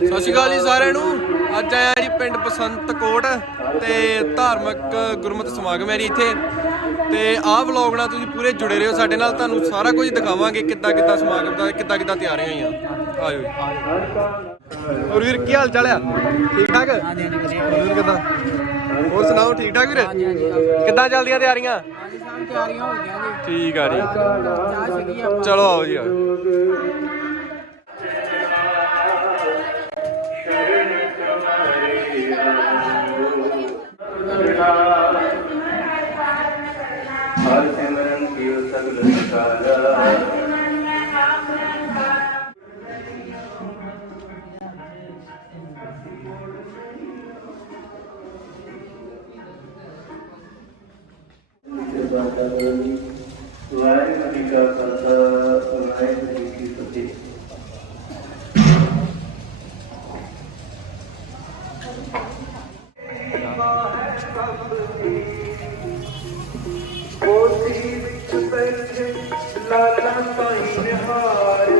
ਸਤਿ ਸ਼੍ਰੀ ਅਕਾਲ ਜੀ ਸਾਰਿਆਂ ਨੂੰ। ਅੱਜ ਆਇਆ ਜੀ ਪਿੰਡ ਬਸੰਤਕੋਟ ਤੇ ਧਾਰਮਿਕ ਗੁਰਮਤਿ ਸਮਾਗਮ ਹੈ ਜੀ ਇੱਥੇ। ਤੇ ਆਹ ਵਲੌਗ ਨਾਲ ਤੁਸੀਂ ਪੂਰੇ ਜੁੜੇ ਰਹੋ ਸਾਡੇ ਨਾਲ, ਤੁਹਾਨੂੰ ਸਾਰਾ ਕੁਝ ਦਿਖਾਵਾਂਗੇ ਕਿੱਦਾਂ ਕਿੱਦਾਂ ਸਮਾਗਮ ਦਾ ਕਿੱਦਾਂ ਤਿਆਰੀਆਂ ਹੋਈਆਂ। ਆਜੋ ਜੀ। ਹੋਰ ਵੀਰ ਕੀ ਹਾਲ ਚਾਲ ਆ? ਠੀਕ ਠਾਕ? ਹਾਂਜੀ ਹਾਂਜੀ ਵਧੀਆ ਵੀਰ ਕਿੱਦਾਂ? ਹੋਰ ਸੁਣਾਓ ਠੀਕ ਠਾਕ ਵੀਰ? ਕਿੱਦਾਂ ਚੱਲਦੀਆਂ ਤਿਆਰੀਆਂ? ਤਿਆਰੀਆਂ ਹੋ ਗਈਆਂ ਜੀ। ਠੀਕ ਆ ਜੀ, ਚਾਹ ਛਕੀ ਆਪਾਂ। ਚਲੋ ਆਓ ਜੀ ਆਓ। हर सिमरन कियो सगल सकारा वाहिगुरू जी का खालसा वाहिगुरू जी की फतेह। लाला पाई निहारो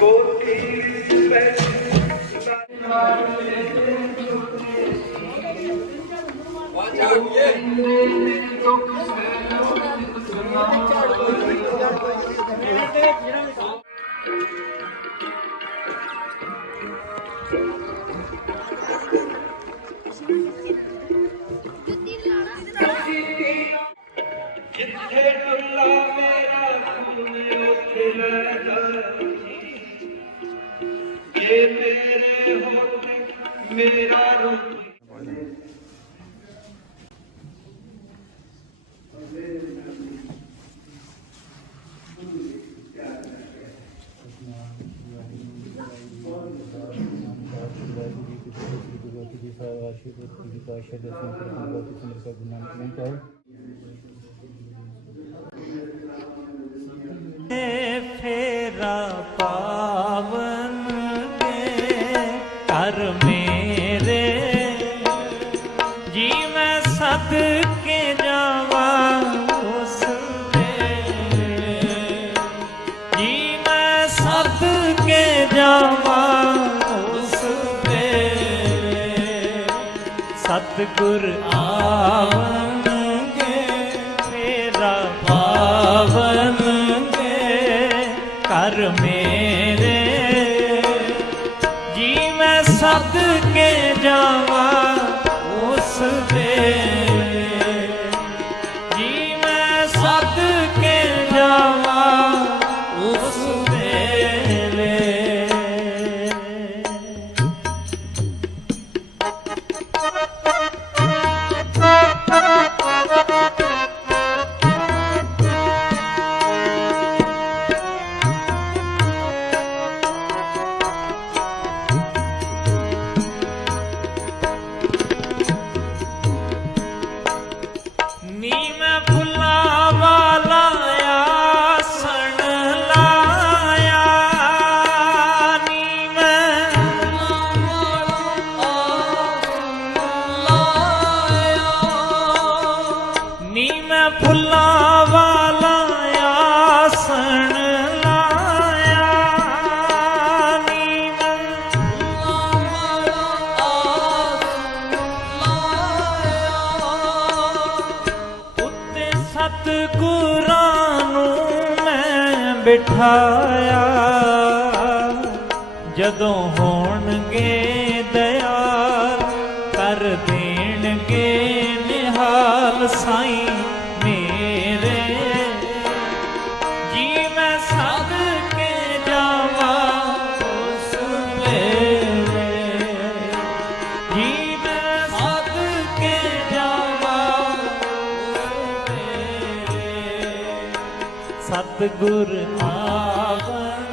कोठी जिथे टुल्ला मेरा खून उथे लहदा ये मेरे होते मेरा रूह फेरा पावन के कर मेरे जी मैं सदके जावा उस जी मैं सदके जावा उस सतगुर आवन के फेरा पावन कर मेरे जी मैं सदके जावा उस जी मैं सदके जावा उस फुल्लां वाला आसन लाया नी मैं उत्ते सतगुरां नूं मैं बिठाया जदों होणगे दयाल कर देणगे निहाल साईं मेरे जी मैं सदके जावा उस वेले जी मैं सदके जावा उस वेले सतगुर आवन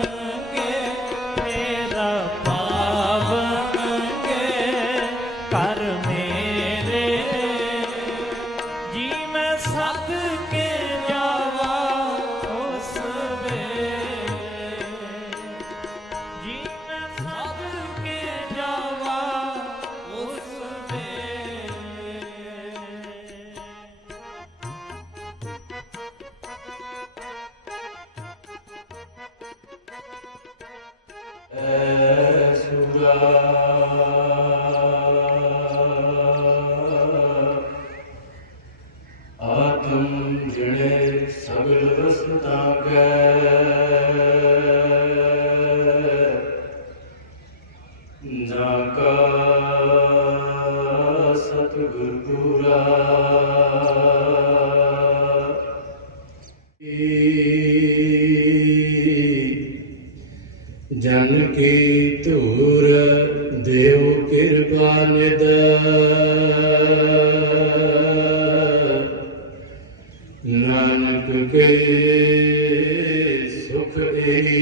के फेरा पावन के कर मेरे जी मैं सदके जावा उस जी मैं सदके जावा उस ਆਤਮ ਜਣੇ ਸਗਲ ਰਸਤਾ ਕੈ ਨਾ ਕਾ ਸਤਿਗੁਰ ਪੂਰਾ ਜਨ ਕੀ ਧੂਰ ਦੇਵ ਕਿਰਪਾ ਨਿਦ ਨਾਨਕ ਕੇ ਸੁਖ ਏਹੀ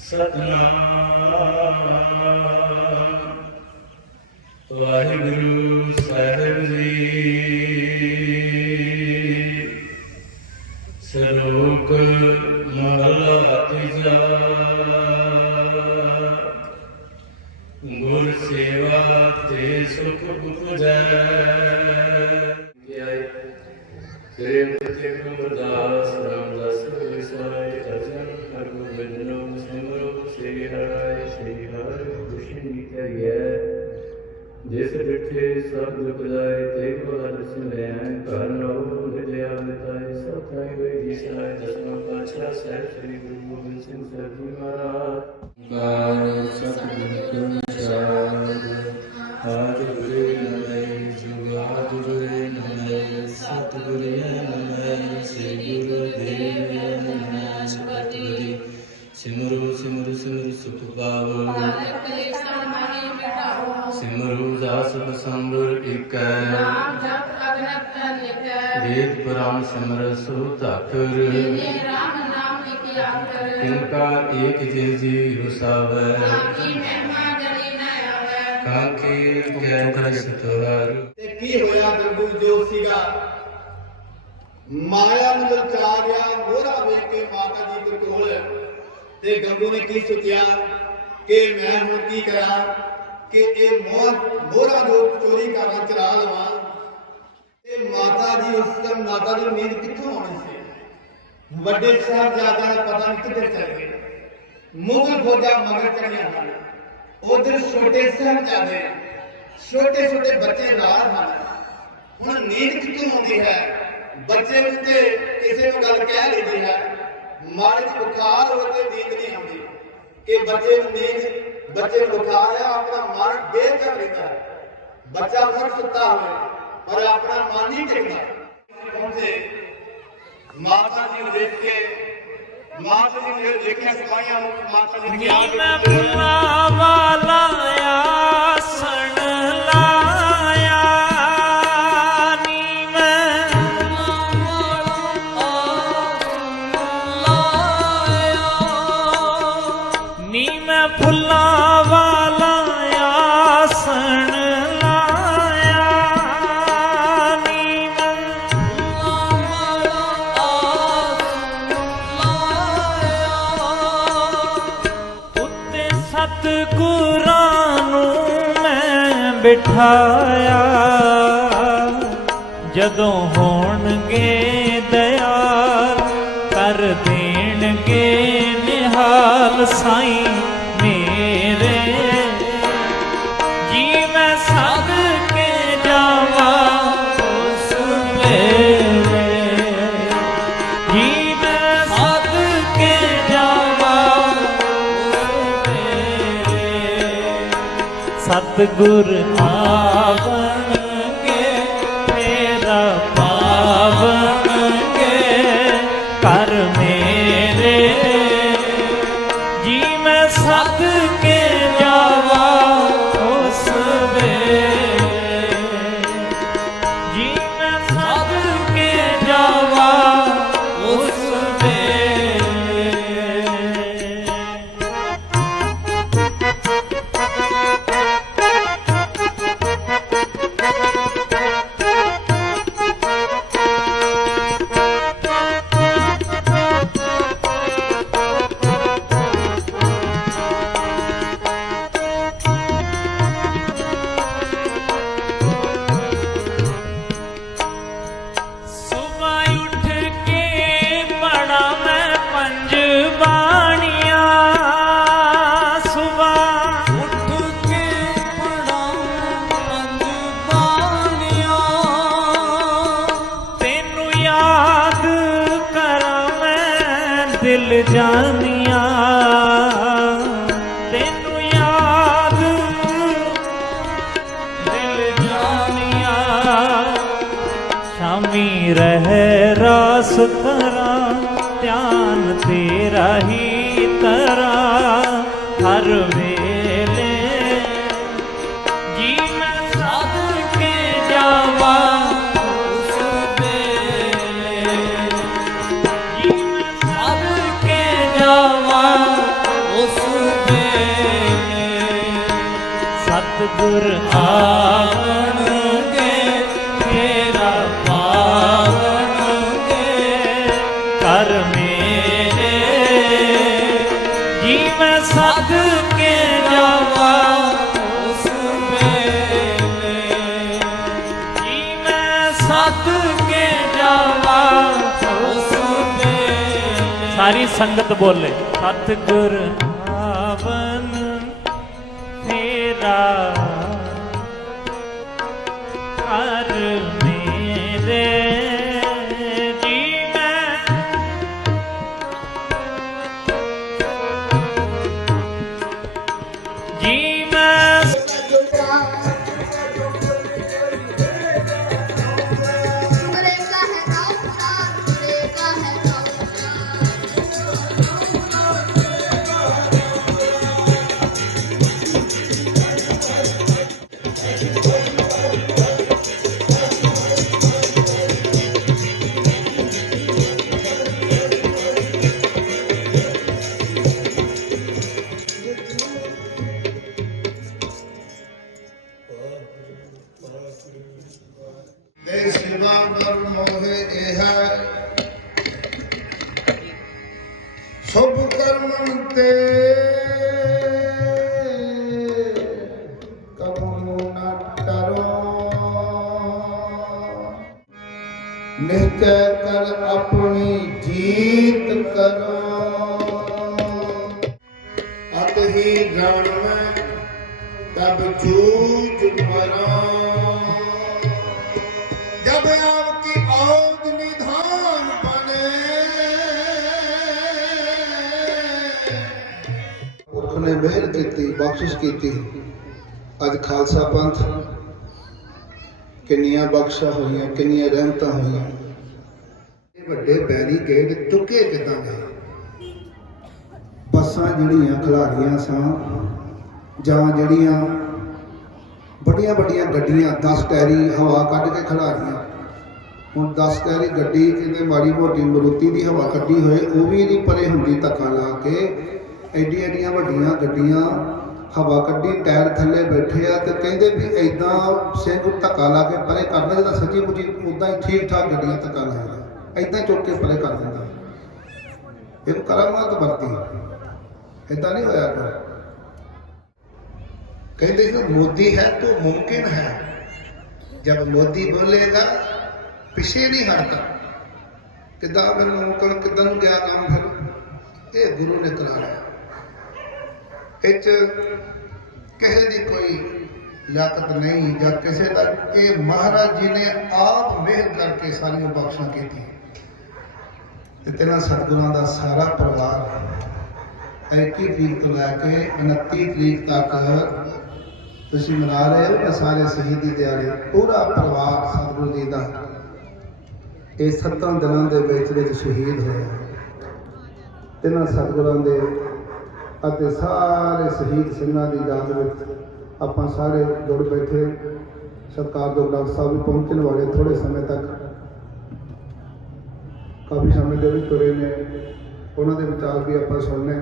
ਸਤਨਾਮ ਵਾਹਿਗੁਰੂ ਸਾਹਿਬ ਜੀ ਸ਼ਲੋਕ ਮਹਲਾ ਤੀਜਾ ਗੁਰ ਸੇਵਾ ਤੇ ਸੁਖ ਉਪਜੈ ਤੇਰੇ ਤੇ ਗੁਰਦਾਸ ਰਾਮਦਾਸ ਵਿਸਾਰੇ ਅਜਨ ਹਰ ਗੋਬਿੰਦੋ ਸਿਮਰੋ ਸ੍ਰੀ ਹਰਿ ਸ੍ਰੀ ਹਰਿ ਕ੍ਰਿਸ਼ਨ ਕਰਿਐ ਜਿਸ ਡਿਠੇ ਸਭ ਦੁਖ ਜਾਏ ਤੇ ਕੋ ਹਰਿ ਸੁਨਿਐ ਘਰ ਨਉ ਵਿਦਿਆ ਵਿਤਾਈ ਸਭ ਥਾਈ ਹੋਈ ਦਿਸ਼ਾਇ ਦਸਵਾਂ ਪਾਤਸ਼ਾਹ ਸਾਹਿਬ ਸ੍ਰੀ ਗੁਰੂ ਗੋਬਿੰਦ ਸਿੰਘ ਸਾਹਿਬ ਜੀ ਮਹਾਰਾਜ ਕਾਰ ਸਤਿਗੁਰ ਆਦਿ ਗੁਰੇ ਨਮੈ ਜੁਗਾਦਿ ਗੁਰੇ ਨਮੈ ਸਤਿਗੁਰੇ ਨਮੈ ਸ੍ਰੀ ਗੁਰੂ ਦੇਵ ਨਮੈ ਸਤਿਗੁਰੇ ਸਿਮਰੋ ਸਿਮਰੋ ਸਿਮਰੋ ਸੁਖ ਪਾਵੋ ਸਿਮਰੋ ਦਾਸ ਬਸੰਬਰ ਏਕੈ ਨਾਮ ਜਪ ਅਗਨਤ ਨਿਕੈ ਵੇਦ ਪੁਰਾਣ ਸਿਮਰ ਸੋ ਧਾਕਰ ਰਾਮ ਨਾਮ ਇਕ ਆਖਰ ਤਿਨਕਾ ਏਕ ਜੀ ਹੁਸਾਵੈ ਕਾਕੀ ਮਹਿਮਾ ਜੜੀ ਨ ਆਵੈ ਕਾਕੀ ਕਹਿ ਸਤਵਾਰ ਤੇ ਕੀ ਹੋਇਆ ਗੱਗੂ ਜੋ ਸੀਗਾ ਮਾਇਆ ਨੂੰ ਲਲਚਾ ਗਿਆ ਮੋਹਰਾ ਵੇਖ ਕੇ ਮਾਤਾ ਜੀ ਦੇ ਕੋਲ ਤੇ ਗੱਗੂ ਨੇ ਕੀ ਸੋਚਿਆ ਕਿ ਮੈਂ ਹੁਣ ਕੀ ਕਰਾਂ ਕਿ ਇਹ ਮੋਹਰਾ ਜੋ ਚੋਰੀ ਕਰਨਾ ਚਲਾ ਲਵਾਂ ਤੇ ਮਾਤਾ ਜੀ ਉਸ ਟਾਈਮ ਮਾਤਾ ਦੀ ਨੀਂਦ ਕਿੱਥੋਂ ਆਉਣੀ ਸੀ ਵੱਡੇ ਸਾਹਿਬਜ਼ਾਦਿਆਂ ਦਾ ਪਤਾ ਨਹੀਂ ਕਿੱਧਰ ਚਲ ਗਏ ਮੁਗਲ ਫੌਜਾਂ ਮਗਰ ਚੜੀਆਂ ਹਨ ਉਧਰ ਛੋਟੇ ਸਾਹਿਬਜ਼ਾਦੇ ਛੋਟੇ ਛੋਟੇ ਬੱਚੇ ਨਾਲ ਹਨ ਹੁਣ ਨੀਂਦ ਕਿੱਥੋਂ ਆਉਂਦੀ ਹੈ ਬੱਚੇ ਨੂੰ ਤੇ ਕਿਸੇ ਨੂੰ ਗੱਲ ਕਹਿ ਲਈਦੀ ਹੈ ਮਾੜੇ ਚ ਬੁਖਾਰ ਹੋਵੇ ਤੇ ਨੀਂਦ ਨਹੀਂ ਆਉਂਦੀ ਕਿ ਬੱਚੇ ਨੂੰ ਨੀਂਦ ਬੱਚੇ ਨੂੰ ਬੁਖਾਰ ਆ ਆਪਣਾ ਮਨ ਬੇਰ ਕਰ ਲੈਂਦਾ ਹੈ ਬੱਚਾ ਫਿਰ ਸੁੱਤਾ ਹੋਵੇ ਪਰ ਆਪਣਾ ਮਨ ਨਹੀਂ ਟਿਕਦਾ ਪਹੁੰਚੇ ਮਾਤਾ ਜੀ ਨੂੰ ਦੇਖ ਕੇ ਮਾਤਾ ਜੀ ਨੇ ਦੇਖਿਆ ਸਿਪਾਹੀਆਂ ਨੂੰ ਮਾਤਾ ਜੀ ਨੇ ਕਿਹਾ ਮੈਂ ਫੁੱਲਾਂ ਵਾਲਾ ਆਸਣ ਲਾਇਆ ਨੀ ਮੈਂ ਫੁੱਲਾਂ ਵਾਲਾ ਆਸਣ ਲਾਇਆ ਨੀ ਮੈਂ ਉੱਤੇ ਸਤਿਗੁਰਾਂ ਨੂੰ ਮੈਂ ਬਿਠਾਇਆ ਜਦੋਂ ਹੋਣਗੇ ਦਇਆਲ ਕਰ ਦੇਣਗੇ ਨਿਹਾਲ ਸਾਈਂ ਮੇਰੇ ਜੀ ਮੈਂ ਸਦ ਕੇ ਜਾਵਾਂ ਉਸ ਵੇਲੇ ਜੀ ਮੈਂ ਸਦ ਕੇ ਜਾਵਾਂ ਉਸ ਵੇਲੇ ਸਤਿਗੁਰ ਆਵਣਗੇ ਮੇਰਾ ਪਾਵਣਗੇ ਕਰ ਮੇਰੇ ਜੀ ਮੈਂ ਸਦ ਕੇ ਜਾਵਾਂ ਉਸ ਵੇਲੇ ਜੀ ਮੈਂ ਸਦ ਕੇ ਜਾਵਾਂ ਉਸ ਵੇਲੇ दिल जानिया तेनू याद दिल जानिया शामी रह रास करा ध्यान तेरा ही तरा हर वेले जी मैं सद के जावा उस वेले जी मैं सद के जावा उस वेले सतगुर आवणगे तेरा पावणगे कर मेरे जी मैं सद के जावा उस वेले जी मैं सद के जावा उस वेले सारी संगत बोले सतगुर आवन तेरा कर मेरे जी मैं जी मैं ਦੇ ਸਿਵਾ ਵਰ ਮੋਹਿ ਇਹ ਸੁਭ ਕਰਮਨ ਤੇ ਕਬੂ ਨਾ ਡਰੋ ਨਿਹਚੈ ਕਰ ਆਪਣੀ ਜੀਤ ਕਰੋ ਅਤ ਹੀ ਰਣ ਮੈਂ तब जूझ मरो जब आपकी औद निधान बने पुरख ने मेहर की बख्शिश की अज खालसा पंथ किन्नियां बख्शा हुई किन्नियां रहमतां हुई ਵੱਡੇ ਬੈਰੀਕੇਡ ਚੁੱਕੇ ਕਿਦਾਂ ਗਏ ਬੱਸਾਂ ਜਿਹੜੀਆਂ ਖਿਲਾਰੀਆਂ ਸਾਂ ਜਾਂ ਜਿਹੜੀਆਂ ਵੱਡੀਆਂ ਵੱਡੀਆਂ ਗੱਡੀਆਂ 10 ਟਾਇਰੀ ਹਵਾ ਕੱਢ ਕੇ ਖਿਲਾਰੀਆਂ ਹੁਣ 10 ਟਾਇਰੀ ਗੱਡੀ ਕਿਤੇ ਮਾੜੀ ਮੋਟੀ ਮਰੂਤੀ ਦੀ ਹਵਾ ਕੱਢੀ ਹੋਏ ਉਹ ਵੀ ਇਹਦੀ ਪਰੇ ਹੁੰਦੀ ਧੱਕਾ ਲਾ ਕੇ ਐਡੀਆਂ ਐਡੀਆਂ ਵੱਡੀਆਂ ਗੱਡੀਆਂ ਹਵਾ ਕੱਢੀ ਟਾਇਰ ਥੱਲੇ ਬੈਠੇ ਆ ਤੇ ਕਹਿੰਦੇ ਵੀ ਐਦਾਂ ਸਿੰਘ ਧੱਕਾ ਲਾ ਕੇ ਪਰੇ ਕਰਨਾ ਜਿਹਦਾ ਸੱਚੀ ਮੁੱਚੀ ਉਦਾਂ ਹੀ ਠੀਕ ਠਾਕ ਗੱਡੀਆਂ ਧੱਕਾ ਲਾਏਗਾ ਐਦਾਂ ਚੁੱਕ ਕੇ ਪਰੇ ਕਰ ਦਿੰਦਾ ਇਹ ਕਰਾਮਾਤ ਵਰਤੀ ਐਦਾਂ ਨਹੀਂ ਹੋਇਆ ਕੋਈ कहते हैं मोदी है तो मुमकिन है जब मोदी बोलेगा पीछे नहीं हटता किदा फिर मुमकिन किदा गया काम फिर ये गुरु ने कराया किसी की कोई लियाकत नहीं या किसी का ये महाराज जी ने आप मेहर करके सारिया बख्शा की तिना सतगुरां दा सारा परिवार 21 तरीक तो लैके 29 तरीक तक तुसीं मना रहे हो कि सारे शहीदी दिहाड़े पूरा परिवार सतगुरु जी का ये 7 दिनों के विच शहीद होया तिन्हां सतगुरां दे अते सारे शहीद सिंघां दी याद विच आपां सारे जुड़ बैठे सरकार जो डॉक्टर साहब भी पहुंचने वाले थोड़े समय तक काफ़ी समय के भी तुरे ने उन्होंने विचार भी आपां सुनने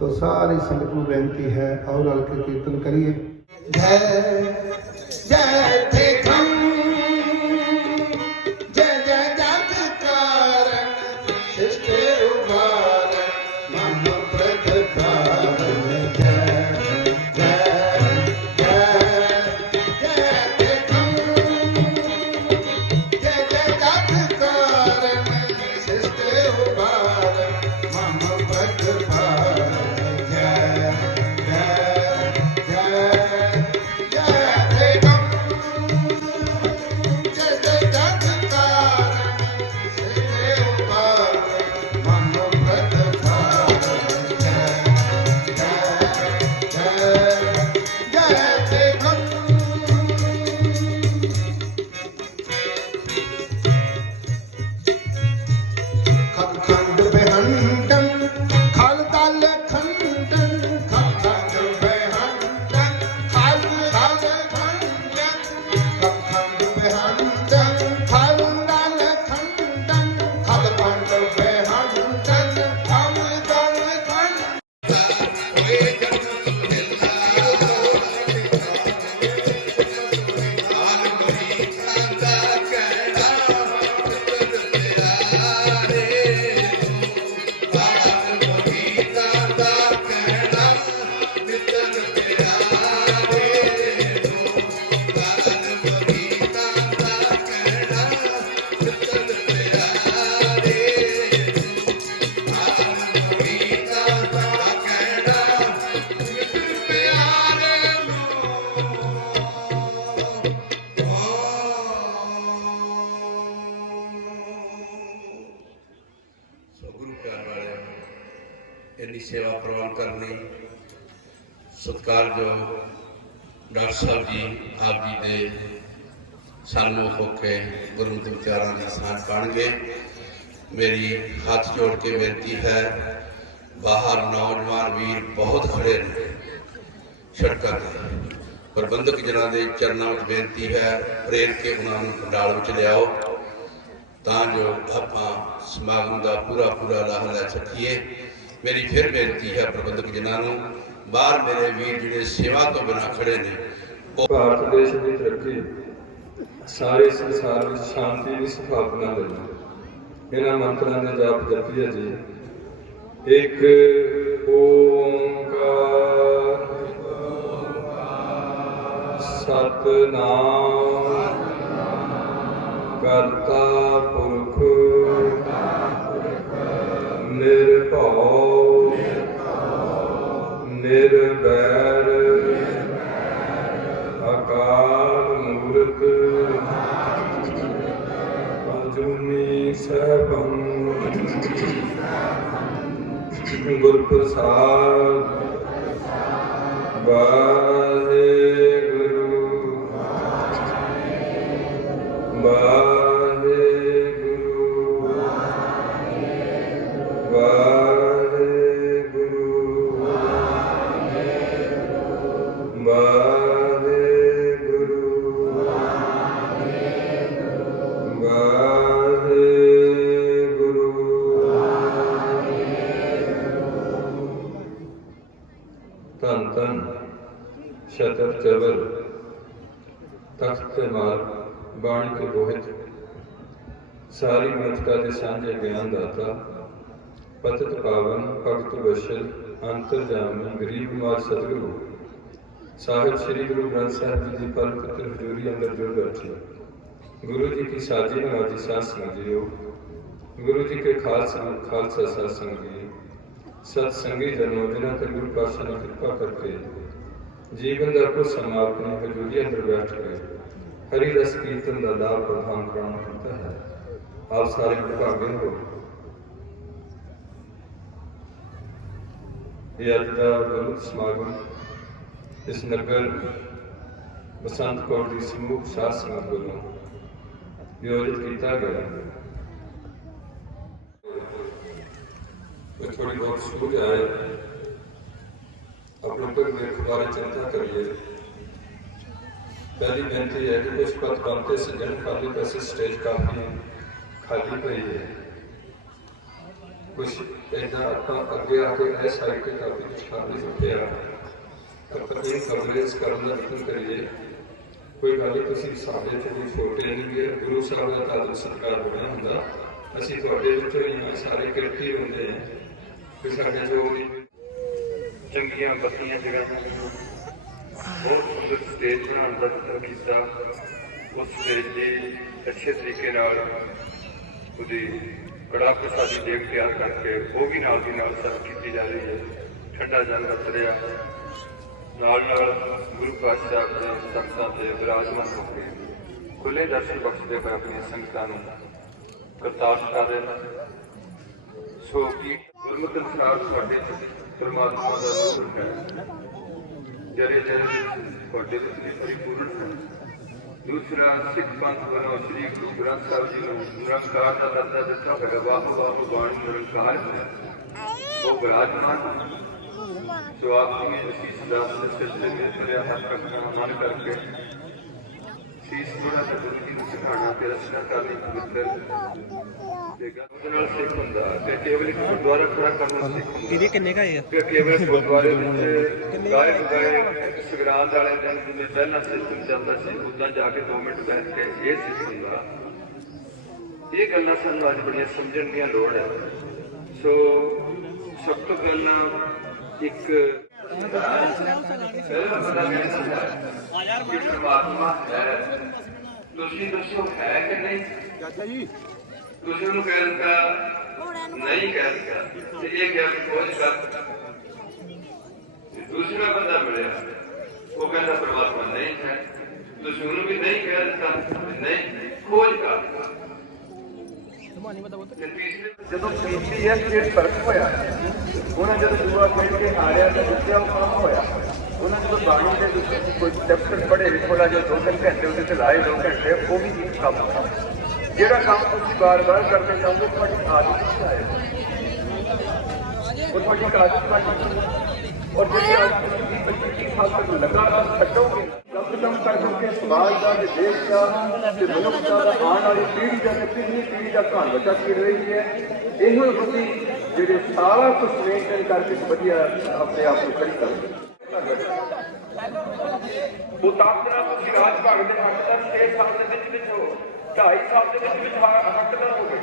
तो सारी संगत को बेनती है और रल के कीर्तन करिए जय जय देखम जय जय जगकार सृष्टि उबार मम प्रतिपाल जय जय जय जय देखम जय जय जगकार सृष्टि उबार मम प्रतिपाल जय जय जय जय देखम ਇੰਨੀ ਸੇਵਾ ਪ੍ਰਵਾਨ ਕਰਨੀ। ਸਤਿਕਾਰਯੋਗ ਡਾਕਟਰ ਸਾਹਿਬ ਜੀ ਆਪ ਜੀ ਦੇ ਸਨਮੁਖ ਹੋ ਕੇ ਗੁਰਮਤਿ ਵਿਚਾਰਾਂ ਦੀ ਸਾਂਝ ਪਾਣਗੇ। ਮੇਰੀ ਹੱਥ ਜੋੜ ਕੇ ਬੇਨਤੀ ਹੈ, ਬਾਹਰ ਨੌਜਵਾਨ ਵੀਰ ਬਹੁਤ ਖੜੇ ਨੇ ਸੜਕਾਂ 'ਤੇ, ਪ੍ਰਬੰਧਕ ਜਨਾਂ ਦੇ ਚਰਨਾਂ ਵਿੱਚ ਬੇਨਤੀ ਹੈ ਪ੍ਰੇਰ ਕੇ ਉਹਨਾਂ ਨੂੰ ਪੰਡਾਲ ਵਿੱਚ ਲਿਆਓ ਤਾਂ ਜੋ ਆਪਾਂ ਸਮਾਗਮ ਦਾ ਪੂਰਾ ਲਾਹਾ ਲੈ ਸਕੀਏ। ਮੇਰੀ ਫਿਰ ਬੇਨਤੀ ਹੈ ਪ੍ਰਬੰਧਕ ਜਨਾਂ ਨੂੰ, ਬਾਹਰ ਮੇਰੇ ਵੀਰ ਜਿਹੜੇ ਸੇਵਾ ਤੋਂ ਬਿਨਾਂ ਖੜੇ ਨੇ। ਭਾਰਤ ਦੇਸ਼ ਦੀ ਤਰੱਕੀ, ਸਾਰੇ ਸੰਸਾਰ ਵਿੱਚ ਸ਼ਾਂਤੀ ਦੀ ਸਥਾਪਨਾ ਲਈ ਇਹਨਾਂ ਮੰਤਰਾਂ ਦੇ ਜਾਪ ਜਪੀਏ ਜੀ। ਇੱਕ ਓੰਕਾਰ ਸਤਿਨਾਮ ਕਰਤਾ ਪੁਰਖ ਨਿਰਭਉ ਨਿਰਵੈਰ ਅਕਾਲ ਮੂਰਤ ਅਜੂਨੀ ਸੈਭੰ ਗੁਰ ਪ੍ਰਸਾਦ ਵਾਹਿਗੁਰੂ ਵਾਹਿਗੁਰੂ ਵਾਹਿਗੁਰੂ ਵਾਹਿਗੁਰੂ ਵਾਹਿਗੁਰੂ। ਧੰਨ ਧੰਨ ਸ਼ਤਰ ਚਵਰ ਤਖਤ ਮਾਰ ਬਾਣੀ ਕੇ ਬੋਹਿਤ ਸਾਰੀ ਮਨੁੱਖਤਾ ਦੇ ਸਾਂਝੇ ਗਿਆਨ ਦਾਤਾ ਪਤਿਤ ਪਾਵਨ ਭਗਤ ਵਸ਼ਲ ਅੰਤਰਜਾਮੀ ਗਰੀਬ ਮਾਰ ਸਤਿਗੁਰੂ ਸਾਹਿਬ ਸ੍ਰੀ ਗੁਰੂ ਗ੍ਰੰਥ ਸਾਹਿਬ ਜੀ ਦੀ ਪਵਿੱਤਰ ਹਜ਼ੂਰੀ ਅੰਦਰ ਜੁੜ ਬੈਠੇ। गुरु जी की साजी नवाजी साथ संगियो, गुरु जी के खालसा साथ संगी सत्संगी जनों जिन्हों ते गुरु पातशाह ने कृपा करके जीवन का कुछ समा अपनी हजूरी अंदर बैठ गए हरि रस कीर्तन का लाभ प्रदान करना होता है। आप सारे विभागे हो। ये अज का गुरमत समागम इस नगर बसंत कौर की समूह साध संगत वालों आयोजित किया गया। थोड़ी बहुत शुरू आए अपने भविष्य बारे चिंता करिए। पहली बेनती है कि कुछ पद बनते सज्जन खाली पैसे स्टेज काफी खाली पई है। कुछ इतना अगे आके इस साइड पे काफी कुछ खाली पे अपनी कवरेज करने का यत्न करिए। कोई गल तुसीं साडे तो कोई छोटे नहीं गए, गुरु साहब का आदर सत्कार होना होंदा। असीं तुहाडे विचों ही हां, सारे किरती होंदे हैं। कोई साडे जो चंगियां बत्तियां जगह बहुत सुंदर स्टेज बनाने का यत्न किया। उस स्टेज की अच्छे तरीके नाल उहदी कड़ा प्रसादी देग तैयार करके वो भी नाल दी नाल सर्व की जा रही है। ठंडा जल रच रहा नाल गुरु पातशाह अपने संगतां ते विराजमान होकर खुले दर्शन बख्शते हुए अपनी संगतां नूं करताश कर रहे हैं। सो की गुरमत अनुसार साडे परमात्मा का रूप है, जरे जरे तुहाडे विच परिपूर्ण है। दूसरा सिख पंथ वालों श्री गुरु ग्रंथ साहिब जी को निरंकार का दर्जा दिता है। वाह वाह बाणी निरंकार है वो विराजमान। तो आपकी शीश दास ने सिलसिले में मेरे हाथ रखना मन करके शीश थोड़ा सा गुरु जी को सिखाना फिर रचना करनी पवित्र सिख होंदा ते केवल एक गुरुद्वारा खड़ा करना सिख होंदा। किन्ने का है केवल गुरुद्वारे विच गाए गाए सगरांद वाले दिन जिवें पहला सिस्टम चलदा सी उदां जाके 2 मिनट बैठ के ये सिख होंदा। ये गल्लां सानूं अज बड़ियां समझण दी लोड़ है। सो सब तो पहला एक परमात्मा है तुसीं दसो है कि नहीं। तुसीं उहनूं कह दित्ता नहीं कह दित्ता ते ये गल खोज कर। दूसरा बंदा मिलिया वो कहता परमात्मा नहीं है, तुसीं उहनूं भी नहीं कह दित्ता नहीं खोज कर। जदों पीती है फिर फर्क होया ਉਹਨਾਂ ਜਦੋਂ ਦੂਆ ਖੇਡ ਕੇ ਹਾਰਿਆ ਤਾਂ ਜਿੱਤਿਆ ਉਹ ਕੰਮ ਹੋਇਆ। ਉਹਨਾਂ ਜਦੋਂ ਬਾਣੀ ਦੇ ਵਿੱਚ ਕੋਈ ਚੈਪਟਰ ਪੜ੍ਹੇ ਥੋੜ੍ਹਾ ਜਿਹਾ 2-3 ਘੰਟੇ ਉਹਦੇ 'ਤੇ ਲਾਏ 2 ਘੰਟੇ, ਉਹ ਵੀ ਇੱਕ ਕੰਮ ਹੈ। ਜਿਹੜਾ ਕੰਮ ਤੁਸੀਂ ਵਾਰ-ਵਾਰ ਕਰਦੇ ਚਾਹੋਗੇ ਤੁਹਾਡੀ ਆਦਤ ਵਿੱਚ ਆਏਗਾ, ਉਹ ਤੁਹਾਡੀ ਆਦਤ ਬਣ ਜਾਏਗੀ। ਔਰ ਜਿਹੜੀ ਆਦਤ ਤੁਸੀਂ 25 ਸਾਲ ਤੱਕ ਲਗਾਤਾਰ ਛੱਡੋਗੇ, ਕੰਮ ਕਰ ਕਰਕੇ ਸਮਾਜ ਦਾ ਤੇ ਦੇਸ਼ ਦਾ ਤੇ ਮਨੁੱਖਤਾ ਦਾ ਆਉਣ ਵਾਲੀ ਪੀੜ੍ਹੀ ਦਾ ਤੇ ਪਿਛਲੀ ਪੀੜ੍ਹੀ ਦਾ ਘਰ ਬੱਚਾ ਕਰ ਰਹੀ ਹੈ। ਇਹੋ ਤੁਸੀਂ ਜਿਹੜੇ ਸਾਰਾ ਕੁਝ ਮੇਨਟੇਨ ਕਰਕੇ ਵਧੀਆ ਆਪਣੇ ਆਪ ਨੂੰ ਖੜੀ ਕਰਦੇ ਉਹ ਤਾਕਤਾਂ ਤੁਸੀਂ ਰਾਜ ਭਾਗ ਦੇ ਹੱਕਦਾਰ 6 ਸਾਲ ਦੇ ਵਿੱਚ ਹੋ, 2.5 ਸਾਲ ਦੇ ਵਿੱਚ ਹੱਕਦਾਰ ਹੋ ਗਏ।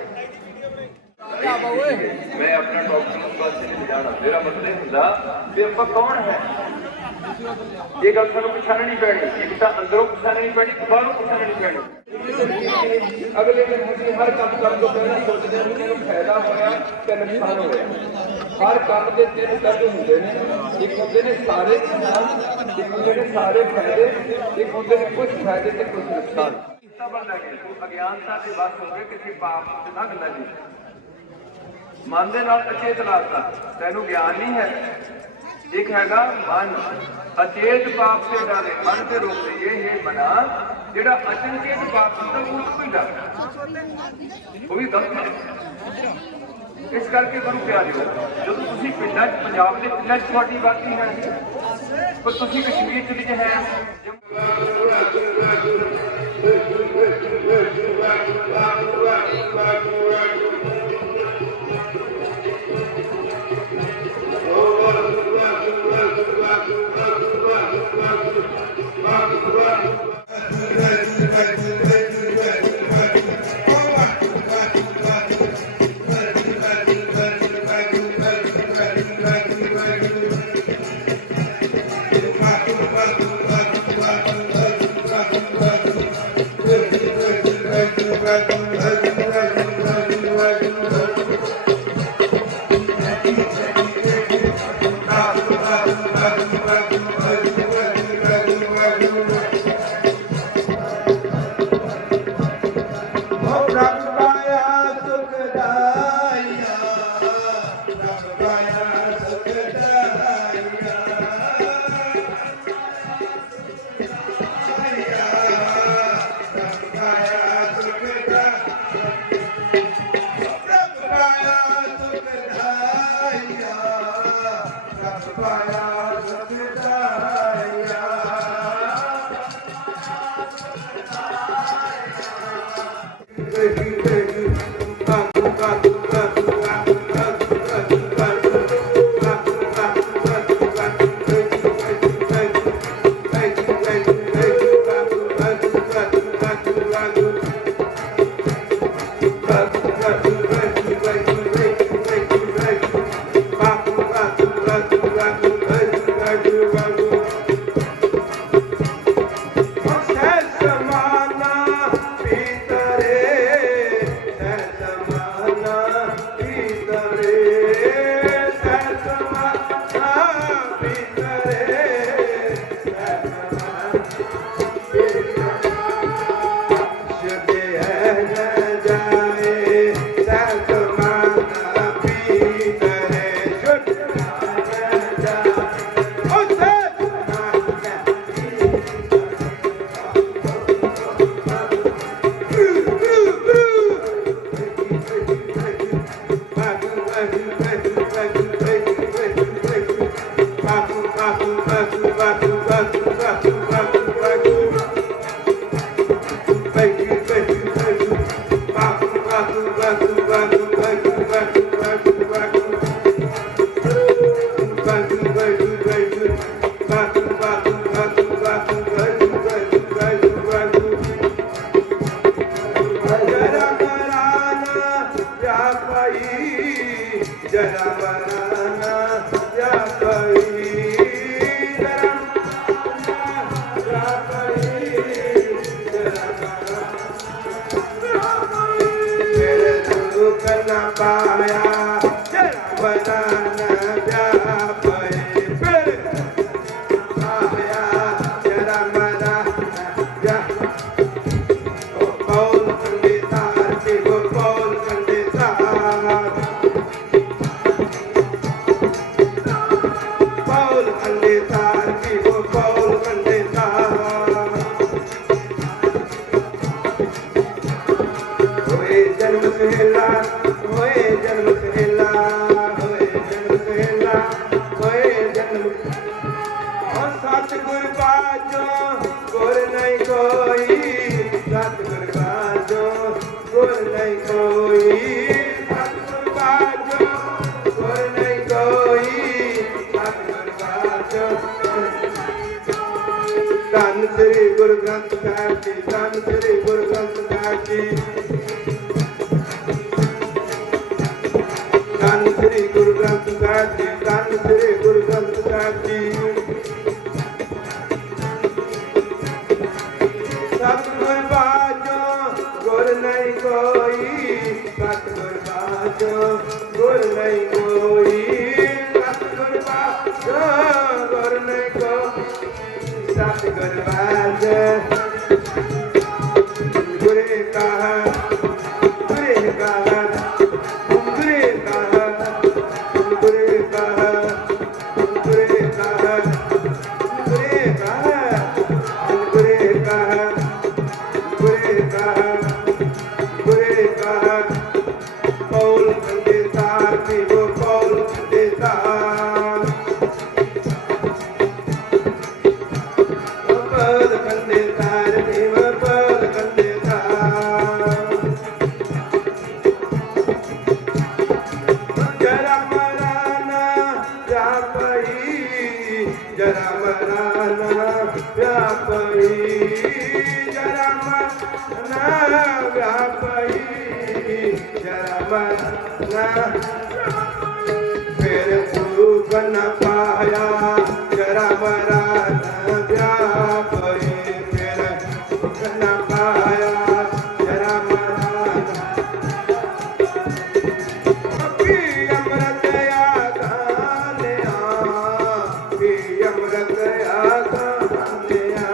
ਮੈਂ ਆਪਣਾ ਡਾਕਟਰ ਨੂੰ ਪਾਸੇ ਨਹੀਂ ਜਾਣਾ, ਮੇਰਾ ਮਤਲਬ ਇਹ ਹੁੰਦਾ ਵੀ ਆਪਾਂ ਕੌਣ ਹੈ। ਇਹ ਗੱਲ ਸਾਨੂੰ ਪਛਾਣਨੀ ਪੈਣੀ, ਇੱਕ ਤਾਂ ਅੰਦਰੋਂ ਪਛਾਣਨੀ ਪੈਣੀ, ਬਾਹਰੋਂ ਪਛਾਣਨੀ ਪੈਣੀ। ਅਗਲੇ ਦਿਨ ਅਸੀਂ ਹਰ ਕੰਮ ਕਰਨ ਤੋਂ ਪਹਿਲਾਂ ਸੋਚਦੇ ਹਾਂ ਕਿ ਮੈਨੂੰ ਫਾਇਦਾ ਹੋਇਆ ਕਿ ਨੁਕਸਾਨ ਹੋਇਆ। ਹਰ ਕੰਮ ਦੇ 3 ਤਰ੍ਹਾਂ ਹੁੰਦੇ ਨੇ, ਇੱਕ ਹੁੰਦੇ ਨੇ ਸਾਰੇ ਨੁਕਸਾਨ, ਇੱਕ ਹੁੰਦੇ ਨੇ ਸਾਰੇ ਫਾਇਦੇ, ਇੱਕ ਹੁੰਦੇ ਨੇ ਕੁਝ ਫਾਇਦੇ ਤੇ ਕੁਝ ਨੁਕਸਾਨ। ਕਿੱਤਾ ਬਣਨਾ ਕਿ ਤੂੰ ਅਗਿਆਨਤਾ ਦੇ ਵਸ ਹੋ ਗਏ, ਕਿਸੇ ਪਾਪ ਤੇ ਨਾ ਲੱਗੀ, ਮਨ ਦੇ ਨਾਲ ਅਚੇਤ ਲਾਤਾ, ਤੈਨੂੰ ਗਿਆਨ ਨਹੀਂ ਹੈ। ਇੱਕ ਹੈਗਾ ਮਨ, ਅਚੇਤ ਪਾਪ ਤੇ ਡਰੇ, ਮਨ ਤੇ ਰੋਕੇ। ਇਹ ਹੈ ਮਨਾ ਜਿਹੜਾ ਅਚਨਚੇਤ ਪਾਪ ਹੁੰਦਾ, ਉਹ ਕੋਈ ਡਰ, ਉਹ ਵੀ ਗਲਤ ਹੈ। ਇਸ ਕਰਕੇ ਗੁਰੂ ਪਿਆਰਿਓ, ਜਦੋਂ ਤੁਸੀਂ ਪਿੰਡਾਂ 'ਚ, ਪੰਜਾਬ ਦੇ ਪਿੰਡਾਂ 'ਚ ਤੁਹਾਡੀ ਬਾਕੀ ਹੈ, ਪਰ ਤੁਸੀਂ ਕਸ਼ਮੀਰ 'ਚ ਵਿੱਚ ਹੈ। Hey! ਗ੍ਰੰਥ ਸਾਹਿਬ ਜੀ, ਧੰਨ ਸ੍ਰੀ ਗੁਰੂ ਗ੍ਰੰਥ ਸਾਹਿਬ ਜੀ। ਸਤਿਗੁਰ ਬਾਝੋਂ ਗੁਰ ਨਹੀਂ ਕੋਈ, ਸਤਿਗੁਰ ਬਾਝੋਂ ਗੁਰ ਨਹੀਂ ਕੋਈ, ਸਤਿਗੁਰ ਬਾਝੋਂ ਗੁਰ ਨਹੀਂ ਕੋਈ, ਸਤਿਗੁਰ ਬਾਝੋਂ ਗੁਰੇ ਕਹਾ, ਗੁਰੇ ਕਹਾ, ਗੁਰੇ ਕਹਾ, ਗੁਰੇ ਕਹਾ, ਗੁਰੇ ਕਹਾ, ਗੁਰੇ ਕਹਾ, ਗੁਰੇ ਕਹਾ, ਗੁਰੇ ਕਹਾ, ਗੁਰੇ ਕਹਾ। ਪੌਲ ਕੰਦੇ ਤਾਰ ਪੀਵੋ, ਪੌਲ ਕੰਦੇ ਤਾਰ, ਪੌਲ ਕੰਦੇ ਤਾਰ ਪੀਵੋ, ਪੌਲ ਕੰਦੇ ਤਾਰ। ਜਰਾ ਮਰਾਨਾ ਵਿਆਪਈ, ਜਰਾ ਮਰਾਨਾ ਵਿਆਪਈ, ਜਰਾ ਮਰਾਨਾ ਵਿਆਪਈ, ਜਰਾ ਮਰਾਨਾ ਫਿਰ ਗੁਰੂ ਬਨ ਪਾਇਆ, ਜਰਾ ਮਰਾਨਾ ਵਿਆਪਈ, ਫਿਰ ਬਨ ਪਾਇਆ, ਜਰਾ ਮਰਾਨਾ। ਪੀ ਅੰਮ੍ਰਿਤ ਆਖਾਨਿਆ, ਪੀ ਅੰਮ੍ਰਿਤ ਆਖਾਨਿਆ,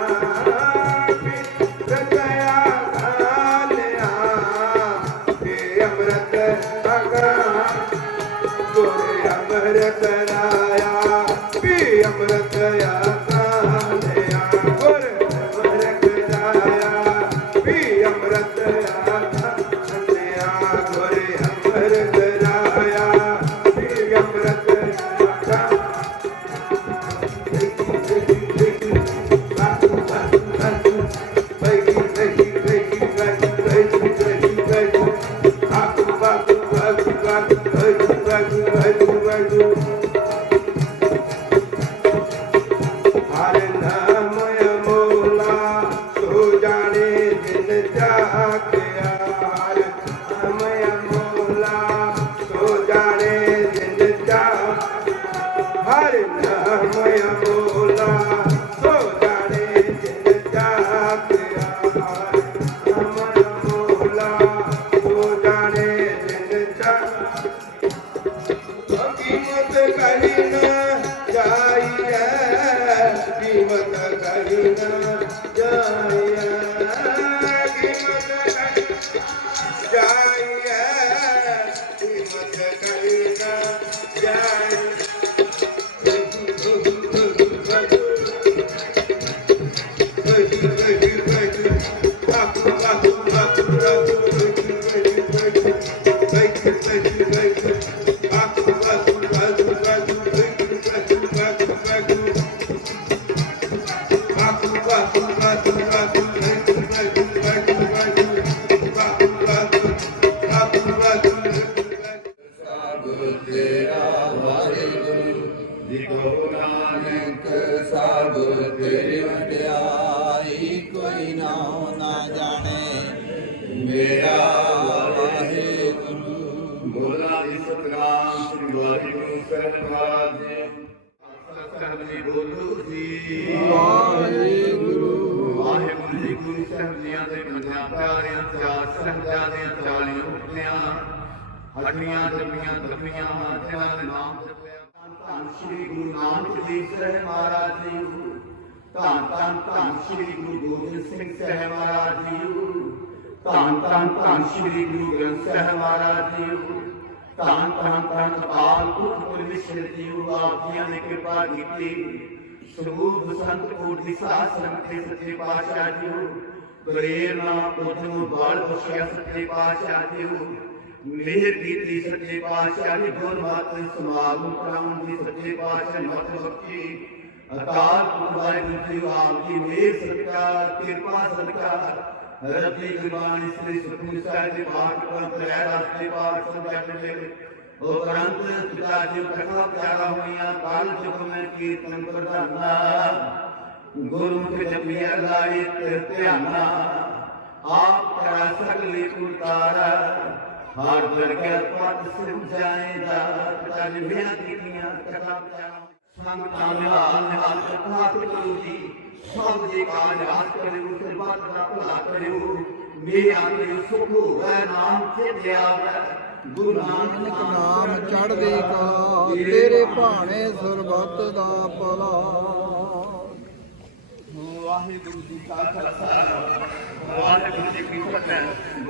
ਪੀ ਅੰਮ੍ਰਿਤ ਆਖਾਨਿਆ, ਪੀ ਅੰਮ੍ਰਿਤ ਆਖਾਨਿਆ, ਗੁਰ ਅੰਮ੍ਰਿਤ ਰਾਇਆ, ਪੀ ਅੰਮ੍ਰਿਤ ਆਖਾਨਿਆ, ਗੁਰ ਅੰਮ੍ਰਿਤ ਰਾਇਆ, ਪੀ ਅੰਮ੍ਰਿਤ ਆਖਾਨਿਆ, ਗੁਰ ਅੰਮ੍ਰਿਤ ਰਾਇਆ, ਪੀ ਅੰਮ੍ਰਿਤ ਆਖਾਨਿਆ। ਹਰਿ ਨਾਮ ਅਮੋਲਾ ਤੂੰ ਜਾਣੇ ਜਿਨ ਚਾਖਿਆ, ਹਰਿ ਨਾਮ ਅਮੋਲਾ ਤੂੰ ਜਾਣੇ ਜਿਨ ਚਾਖਿਆ, ਹਰਿ ਨਾਮ ਅਮੋਲਾ ਤੂੰ ਜਾਣੇ ਜਿਨ ਚਾਖਿਆ, ਹਰਿ ਨਾਮ ਅਮੋਲਾ ਤੂੰ ਜਾਣੇ ਜਿਨ ਚਾਖਿਆ। ਕੀਮਤ ਕਹੀ ਨਾ ਜਾਈਐ, ਕੀਮਤ ਕਹੀ ਨਾ ਜਾਈਐ, ਕੀਮਤ ਕਹੀ ਜਾਈਐ, ਕੀਮਤ ਕਹੀ ਨਾ ਜਾਈਐ। ਜਿਤੋ ਨਾਨਕ ਸਭ ਤੇਰੀ ਵਡਿਆਈ, ਕੋਈ ਨਾਉ ਨਾ ਜਾਣੇ ਮੇਰਾ ਵਾਹਿਗੁਰੂ। ਬੋਲਾਂ ਦੀ ਸਤਿਨਾਮ ਸ੍ਰੀ ਵਾਹਿਗੁਰੂ ਸਾਹਿਬ ਜੀ। ਸਾਹਿਬ ਜੀ ਬੋਲੋ ਜੀ ਵਾਹਿਗੁਰੂ। ਵਾਹਿਗੁਰੂ ਜੀ ਗੁਰੂ ਸਾਹਿਬ ਜੀਆਂ ਦੇ ਪੰਜਾਂ ਪਿਆਰਿਆਂ, ਚਾਰ ਸਾਹਿਬਜ਼ਾਦਿਆਂ, 40 ਉਠਿਆਂ, ਹੱਡੀਆਂ ਜੰਮੀਆਂ ਦੰਮੀਆਂ, ਜਿਨ੍ਹਾਂ ਦੇ ਨਾਮ ਜਪਿਆ। ਧੰਨ ਸ਼੍ਰੀ ਗੁਰੂ ਨਾਨਕ ਦੇਵ ਸਾਹਿਬ ਮਹਾਰਾਜ ਜੀ, ਧੰਨ ਧੰਨ ਧੰਨ ਸ਼੍ਰੀ ਗੁਰੂ ਗੋਬਿੰਦ ਸਿੰਘ ਸਾਹਿਬ ਮਹਾਰਾਜ ਜੀ, ਧੰਨ ਧੰਨ ਧੰਨ ਸ਼੍ਰੀ ਗੁਰੂ ਗ੍ਰੰਥ ਸਾਹਿਬ ਮਹਾਰਾਜ ਜੀ, ਧੰਨ ਧੰਨ ਧੰਨ ਅਕਾਲ ਪੁਰਖ ਪਰਮੇਸ਼ਰ ਜੀ। ਆਪ ਜੀਆਂ ਨੇ ਕਿਰਪਾ ਕੀਤੀ, ਸਰੂਪ ਸੰਤ ਕੋਟ ਦੀ ਸਾਧ ਸੰਗਤ ਦੇ ਸੱਚੇ ਪਾਤਸ਼ਾਹ ਜੀ, ਪ੍ਰੇਰਨਾ ਉਦਮ ਬਲ ਬਖਸ਼ਿਆ ਸੱਚੇ ਪਾਤਸ਼ਾਹ ਜੀ, ਮਿਹਰ ਕੀਤੀ ਸੱਚੇ ਪਾਤਸ਼ਾਹ ਜੀ, ਗੁਰਮਤਿ ਸਮਾਗਮ ਕਰਾਉਣ ਦੀ ਸੱਚੇ ਪਾਤਸ਼ਾਹ ਮਤ ਬਖਸ਼ੀ। ਅਕਾਲ ਪੁਰਖ ਵਾਹਿਗੁਰੂ ਜੀ ਆਪ ਦੀ ਮਿਹਰ ਸਤਿਕਾਰ ਕਿਰਪਾ ਸਤਿਕਾਰ ਰੱਬੀ ਗੁਰਬਾਣੀ ਸ੍ਰੀ ਸੁਖਮਨੀ ਸਾਹਿਬ ਦੇ ਪਾਠ ਕਰਮ ਲੈ ਰਾਸਤੇ ਪਾਠ ਸੰਗਤ ਦੇ ਉਪਰੰਤ ਪਿਤਾ ਜੀ ਕਥਾ ਪਿਆਰਾ ਹੋਈਆਂ ਕਾਲ ਜੁਗ ਮੈਂ ਕੀਰਤਨ ਪ੍ਰਧਾਨਾ ਗੁਰਮੁਖ ਜਪਿਆ ਲਾਏ ਤੇ ਧਿਆਨਾ ਆਪ ਕਰਾ ਸਕਲੀ ਕੁਲਤਾਰਾ ਹਾਰ ਲੜਕਿਆ ਪਦ ਸਿਰ ਜਾਏਦਾ ਤਨ ਵਿਆਹ ਦੀਆਂ ਕਥਾ ਸੰਗਤਾਂ ਨਿਹਾਲ ਨਿਹਾਲ ਕਥਾ ਕਰੂ ਜੀ ਸਭ ਦੇ ਕਾਜ ਰਾਸ ਕਰਿਓ ਸਰਬੱਤ ਦਾ ਭਲਾ ਕਰਿਓ ਮੇਰਾ ਤੇ ਸੁਖ ਹੋਵੇ ਨਾਮ ਚਿਤ ਆਵੇ ਗੁਰੂ ਨਾਨਕ ਨਾਮ ਚੜ੍ਹਦੀ ਕਲਾ ਤੇਰੇ ਭਾਣੇ ਸਰਬੱਤ ਦਾ ਭਲਾ। ਵਾਹਿਗੁਰੂ ਜੀ ਕਾ ਖਾਲਸਾ ਵਾਹਿਗੁਰੂ ਜੀ ਕੀ ਫਤਿਹ।